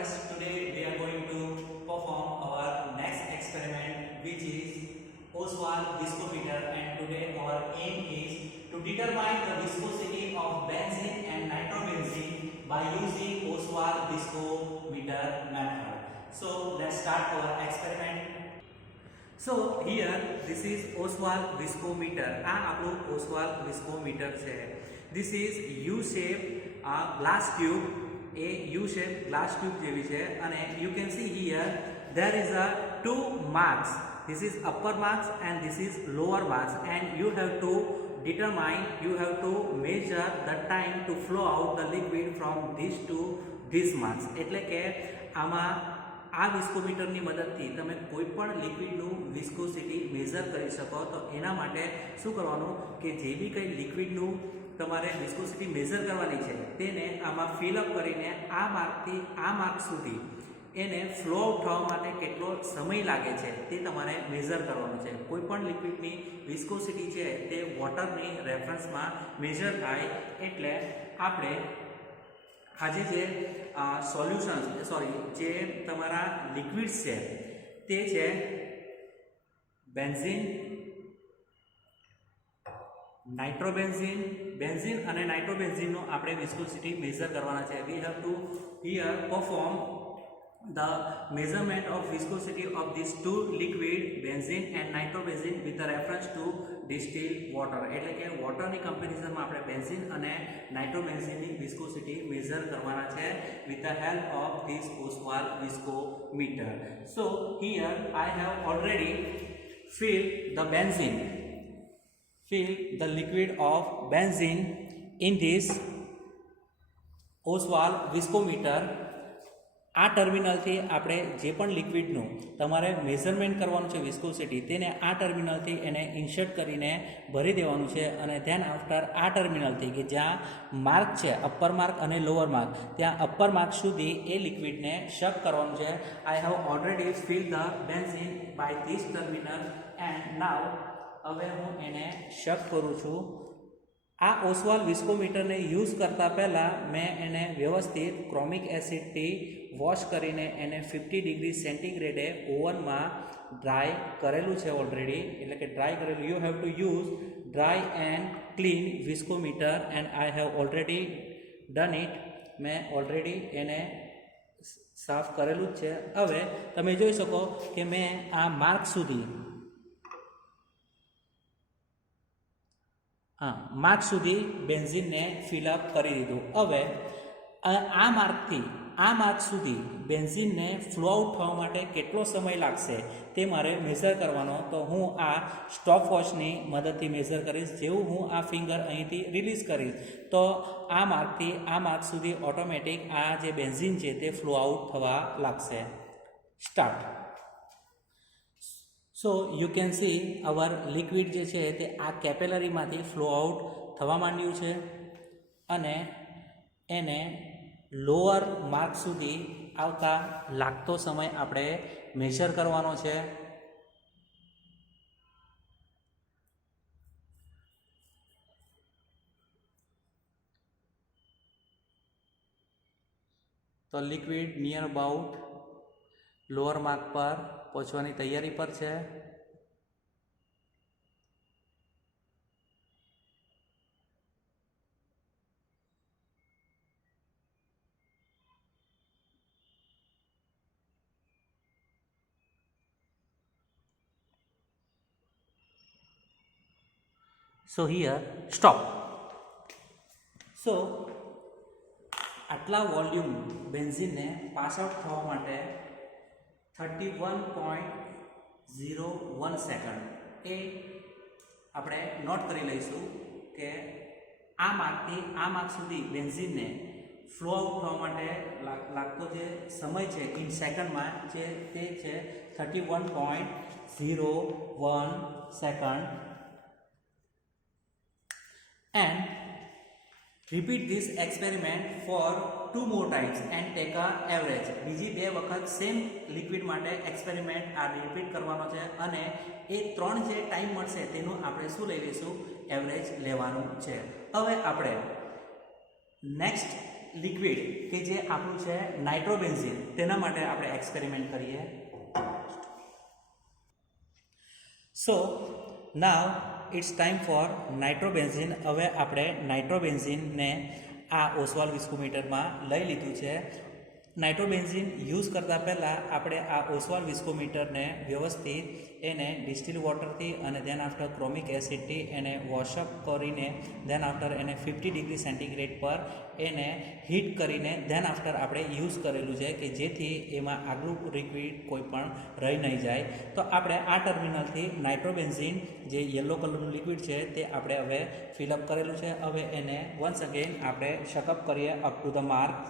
friends, today we are going to perform our next experiment, which is Oswald viscometer, and today our aim is to determine the viscosity of benzene and nitrobenzene by using Oswald viscometer method. So let's start our experiment. So here this is Oswald viscometer. આ આપણું Oswald viscometer છે. This is U-shape glass tube. A U-shape glass tube જેવી છે અને you can see here there is a two marks. This is upper marks and this is lower marks, and you have to determine, you have to measure the time to flow out the liquid from these to these marks. એટલે કે આમાં આ વિસ્કોમીટરની મદદથી તમે કોઈ પણ લિક્વિડનું viscosity measure કરી શકો. તો એના માટે શું કરવાનું કે જે બી કંઈ લિક્વિડનું તમારે વિસ્કોસિટી મેઝર કરવાની છે તેને આમાં ફિલઅપ કરીને આ માર્કથી આ માર્ક સુધી એને ફ્લો આઉટ થવા માટે કેટલો સમય લાગે છે તે તમારે મેઝર કરવાનું છે. કોઈ પણ લિક્વિડની વિસ્કોસિટી છે તે વોટરની રેફરન્સમાં મેઝર થાય. એટલે આપણે આજે જે સોલ્યુશન્સ જે તમારા લિક્વિડ્સ છે તે છે બેન્ઝીન, નાઇટ્રોબેન્ઝીન, બેન્ઝીન અને નાઇટ્રોબેન્ઝીનનો આપણે વિસ્કોસિટી મેઝર કરવાના છે. We have to here perform the measurement of viscosity of these two liquid benzene and nitrobenzene with the reference to distilled water. એટલે કે વોટરની કમ્પેરિઝનમાં આપણે બેન્ઝીન અને નાઇટ્રોબેન્ઝીનની વિસ્કોસિટી મેઝર કરવાના છે with the help of this Oswald viscometer. So here I have already filled the benzene, filled the liquid of benzene in this Oswald viscometer. આ ટર્મિનલથી આપણે જે પણ લિક્વિડનું તમારે મેઝરમેન્ટ કરવાનું છે વિસ્કોસિટી તેને આ ટર્મિનલથી એને ઇન્સર્ટ કરીને ભરી દેવાનું છે. અને ધેન આફ્ટર આ ટર્મિનલથી કે જ્યાં માર્ક છે અપર માર્ક અને લોઅર માર્ક, ત્યાં અપર માર્ક સુધી એ લિક્વિડને શક કરવાનું છે. I have already fill the benzene by this terminal and now હવે હું એને શક કરું છું. આ ઓસ્વાલ્ડ વિસ્કોમીટરને યુઝ કરતાં પહેલાં મેં એને વ્યવસ્થિત ક્રોમિક એસિડથી વોશ કરીને એને 50 ડિગ્રી સેન્ટીગ્રેડે ઓવનમાં ડ્રાય કરેલું છે ઓલરેડી. એટલે કે ડ્રાય કરેલું. You have to use dry and clean viscometer and I have already done it. મેં ઓલરેડી એને સાફ કરેલું જ છે. હવે તમે જોઈ શકો કે મેં આ માર્ક સુધી માર્ક સુધી બેન્ઝીનને ફિલઅપ કરી દીધું. હવે આ માર્કથી આ માર્ક સુધી બેન્ઝીનને ફ્લો આઉટ થવા માટે કેટલો સમય લાગશે તે મારે મેઝર કરવાનો. તો હું આ સ્ટોપ વોચની મદદથી મેઝર કરીશ. જેવું હું આ ફિંગર અહીંથી રિલીઝ કરીશ તો આ માર્કથી આ માર્ક સુધી ઓટોમેટિક આ જે બેન્ઝીન છે તે ફ્લો આઉટ થવા લાગશે. Start. So you can see our liquid જે છે તે આ કેપેલરીમાંથી ફ્લો આઉટ થવા માંડ્યું છે અને એને લોઅર માર્ક સુધી આવતા લાગતો સમય આપણે મેઝર કરવાનો છે. તો liquid near about lower mark પર પહોંચવાની તૈયારી પર છે. સો હિયર સ્ટોપ. સો આટલા વોલ્યુમ બેન્ઝીનને પાસ આઉટ થવા માટે 31.01 સેકન્ડ એ આપણે નોટ કરી લઈશું કે આ માર્કથી આ માર્ક સુધી બેન્ઝીનને ફ્લો આઉટ થવા માટે લાગતો જે સમય છે ઇન સેકન્ડમાં જે તે છે 31.01 second. And repeat this experiment for 2 more times and take a average. બીજી 2 વખત સેમ લિક્વિડ માટે એક્સપેરિમેન્ટ આ રિપીટ કરવાનો છે અને એ 3 જે ટાઈમ મળશે તેનું આપણે શું લઈ લઈશું, એવરેજ લેવાનું છે. હવે આપણે નેક્સ્ટ લિક્વિડ કે જે આપણું છે નાઇટ્રોબેન્ઝીન તેના માટે આપણે એક્સપેરિમેન્ટ કરીએ. સો નાવ ઇટ્સ ટાઈમ ફોર નાઇટ્રોબેન્ઝીન. હવે આપણે નાઇટ્રોબેન્ઝીનને આ ઓસ્વાલ્ડ વિસ્કોમીટરમાં લઈ લીધું છે. નાઇટ્રોબેન્ઝીન યુઝ કરતાં પહેલાં આપણે આ ઓસ્વાલ્ડ વિસ્કોમીટરને વ્યવસ્થિત એને ડિસ્ટિલ વોટરથી અને ધેન આફ્ટર ક્રોમિક એસિડથી એને વોશઅપ કરીને ધેન આફ્ટર એને 50 ડિગ્રી સેન્ટીગ્રેડ પર એને હીટ કરીને ધેન આફ્ટર આપણે યુઝ કરેલું છે કે જેથી એમાં આગલું લિક્વિડ કોઈ પણ રહી નહીં જાય. તો આપણે આ ટર્મિનલથી નાઇટ્રોબેન્ઝીન જે યલો કલરનું લિક્વિડ છે તે આપણે હવે ફિલઅપ કરેલું છે. હવે એને વન્સ અગેન આપણે શકઅપ કરીએ up to the mark.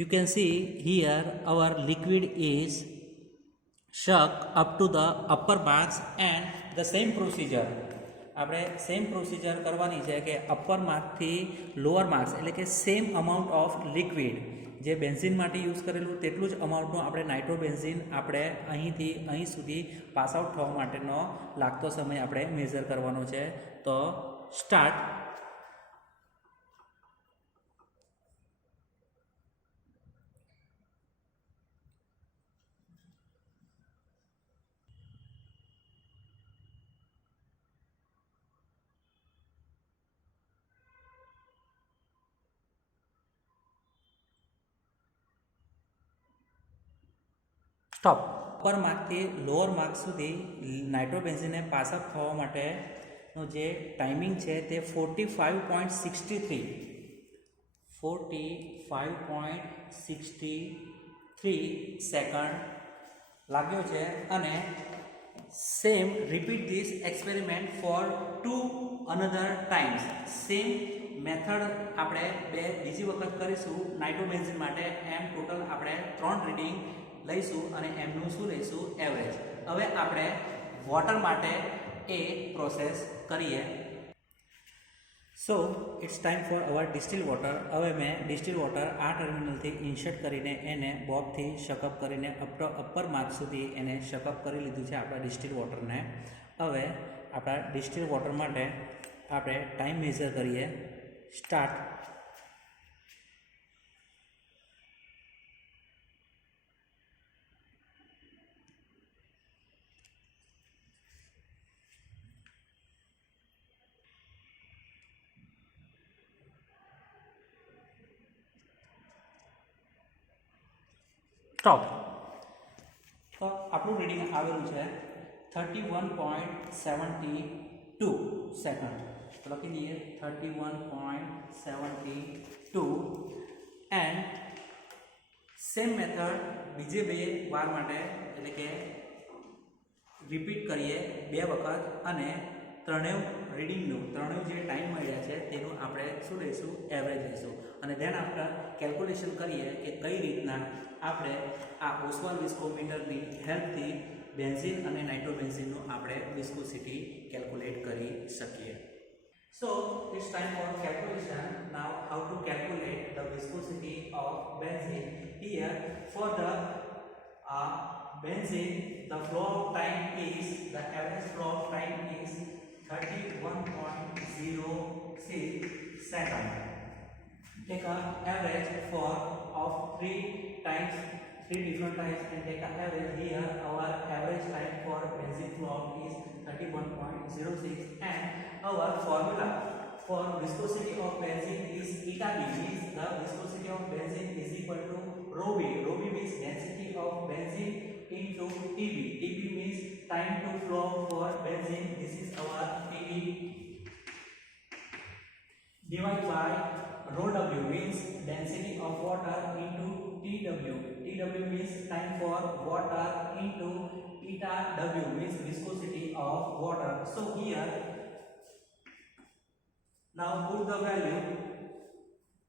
You can see here our liquid is shook up to the upper marks and the same procedure આપણે સેમ પ્રોસિજર કરવાની છે કે અપર માર્કથી લોઅર માર્ક્સ એટલે કે સેમ અમાઉન્ટ ઓફ લિક્વિડ જે બેન્ઝીન માટે use કરેલું તેટલું જ અમાઉન્ટનું આપણે નાઇટ્રોબેન્ઝીન આપણે અહીંથી અહીં સુધી પાસ આઉટ થવા માટેનો લાગતો સમય આપણે મેઝર કરવાનો છે. તો સ્ટાર્ટ. સ્ટોપ. અપર માર્કથી લોઅર માર્ક સુધી નાઇટ્રોબેન્ઝીનને પાસઅપ થવા માટેનો જે ટાઈમિંગ છે તે 45.63 સેકન્ડ લાગ્યો છે. અને same repeat this experiment for 2 another times. Same method આપણે બીજી વખત કરીશું નાઇટ્રોબેન્ઝીન માટે. એમ ટોટલ આપણે 3 રીડિંગ લઈશું અને એમનું શું લઈશું એવરેજ. હવે આપણે વોટર માટે એ પ્રોસેસ કરીએ. So it's time for our distil water. હવે મેં ડિસ્ટિલ વોટર આ ટર્મિનલથી ઇન્સર્ટ કરીને એને બોબથી શકઅપ કરીને અપર માર્ક સુધી એને શકઅપ કરી લીધું છે આપણા ડિસ્ટિલ વોટરને. હવે આપણા ડિસ્ટિલ વોટર માટે આપણે ટાઈમ મેઝર કરીએ. સ્ટાર્ટ. સ્ટોપ. તો આપણું રીડિંગ આવેલું છે 31.72 સેકન્ડ. તો લખી દઈએ 31.72. એન્ડ સેમ મેથડ બીજે 2 વાર માટે એટલે કે રિપીટ કરીએ 2 વખત અને ત્રણેય રીડિંગનું ત્રણેય જે ટાઈમ મળ્યા છે તેનું આપણે શું લઈશું એવરેજ લઈશું. અને ધેન આફ્ટર કેલ્ક્યુલેશન કરીએ કે કઈ રીતના આપણે આ ઓસ્વાલ્ડ વિસ્કોમીટરની હેલ્પથી બેન્ઝીન અને નાઇટ્રોબેન્ઝીનનું આપણે વિસ્કોસિટી કેલ્ક્યુલેટ કરી શકીએ. So it's time for calculation. Now how to calculate the viscosity of benzene? Here for the benzene the flow of time is the average flow of time is 31.06 second. Take a average for of 3 different times and take a average. Here our average time for benzene flow is 31.06 and our formula for viscosity of benzene is eta B, means the viscosity of benzene is equal to rho B. Rho B means density of benzene into TB. TB means time to flow for benzene. This is our TB. Divided by rho W means density of water into TW. TW means time for water into eta W means viscosity of water. So here now put the value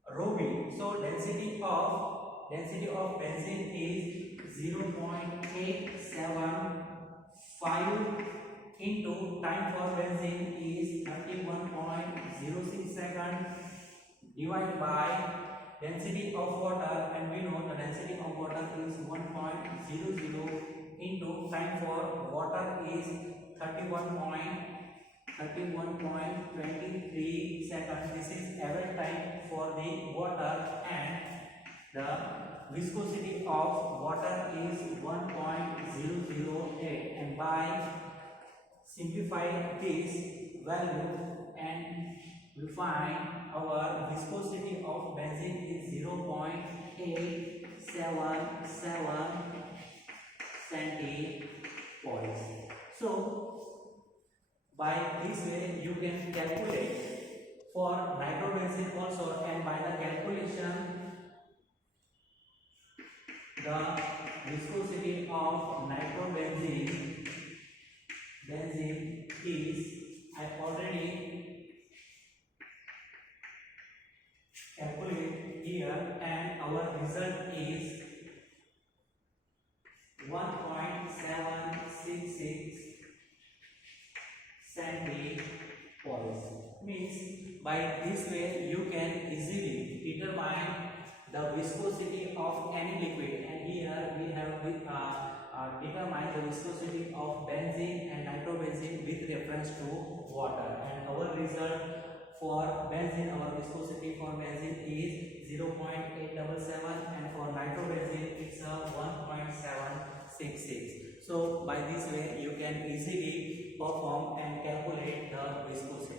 rho B. So density of benzene is 0.875 into time for benzene is 31.06 second divided by density of water, and we know the density of water is 1.00 into time for water is 31.23 seconds. This is average time for the water, and the viscosity of water is 1.008, and by simplifying this value and we find our viscosity of benzene is 0.877 centipoise. So by this way you can calculate for nitrobenzene also, and by the calculation the viscosity of nitrobenzene is, I already calculate here, and our result is 1.766 centipoise. Means by this way you can easily determine the viscosity of any liquid, and here we have determine the viscosity of benzene and nitrobenzene with reference to water, and our result for benzene, our viscosity for benzene is 0.877, and for nitrobenzene it's 1.766. So by this way you can easily perform and calculate the viscosity.